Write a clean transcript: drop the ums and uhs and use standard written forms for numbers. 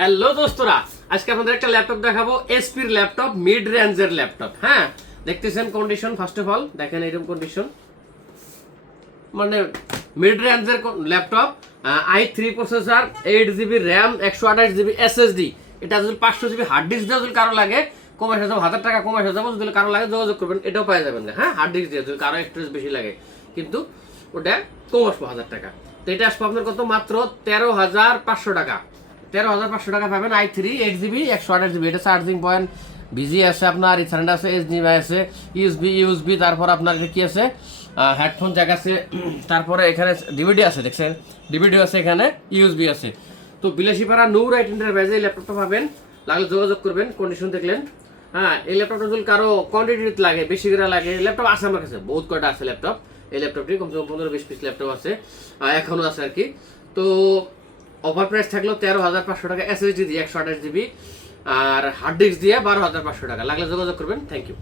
Hello দোস্তরা, আজকে আপনাদের একটা ল্যাপটপ দেখাবো, এসপির ল্যাপটপ, মিড রেঞ্জের ল্যাপটপ। হ্যাঁ, দেখতেছেন কন্ডিশন, ফার্স্ট অফ অল দেখেন এরকম কন্ডিশন, মানে মিড রেঞ্জের laptop, i3 processor, 8 GB RAM, 128 GB SSD। এটা যদি 500 GB হার্ড ডিস্ক দিয়ে যদি কারো লাগে, কমে আসা যাবো, 1000 টাকা কমে আসা যাবো। যদি কারো লাগে যোগাযোগ করবেন, এটাও পাওয়া যাবেন না। হ্যাঁ, হার্ড ডিস্ক দিয়ে যদি কারো স্টোরেজ বেশি লাগে, কিন্তু ওটা কম আসবো 1000 টাকা। তো এটা আসবো আপনার কত, মাত্র 13,500 টাকা। 13,500 টাকা পাবেন। i3 8 GB 128 GB। এটা চার্জিং পয়েন্ট বিজি আছে, আপনার ইথারনেট আছে, HDMI আছে, ইউএসবি, তারপর আপনার এটা কি আছে, হেডফোন জ্যাক আছে, তারপরে এখানে ডিভিডি আছে, দেখছেন ডিভিডি আছে, এখানে ইউএসবি আছে। তো বিলাসীপাড়া নূর আইট এন্টারপ্রাইজে এই ল্যাপটপটা পাবেন। লাগলে যোগাযোগ করবেন, কন্ডিশন দেখলেন। হ্যাঁ, এই ল্যাপটপটা যদি কারো কোয়ান্টিটিতে লাগে, বেশি করে লাগে, ল্যাপটপ আছে আমার কাছে, বহুত কয়টা আছে ল্যাপটপ। এই ল্যাপটপটি কমসে কম 15-20 পিস ল্যাপটপ আছে, এখনও আছে আর কি। তো অফার প্রাইস থাকলো 13,500 টাকা, SSD দিয়ে 128 GB, আর হার্ড ডিস্ক দিয়ে 12,500 টাকা। লাগলে যোগাযোগ করবেন। Thank you.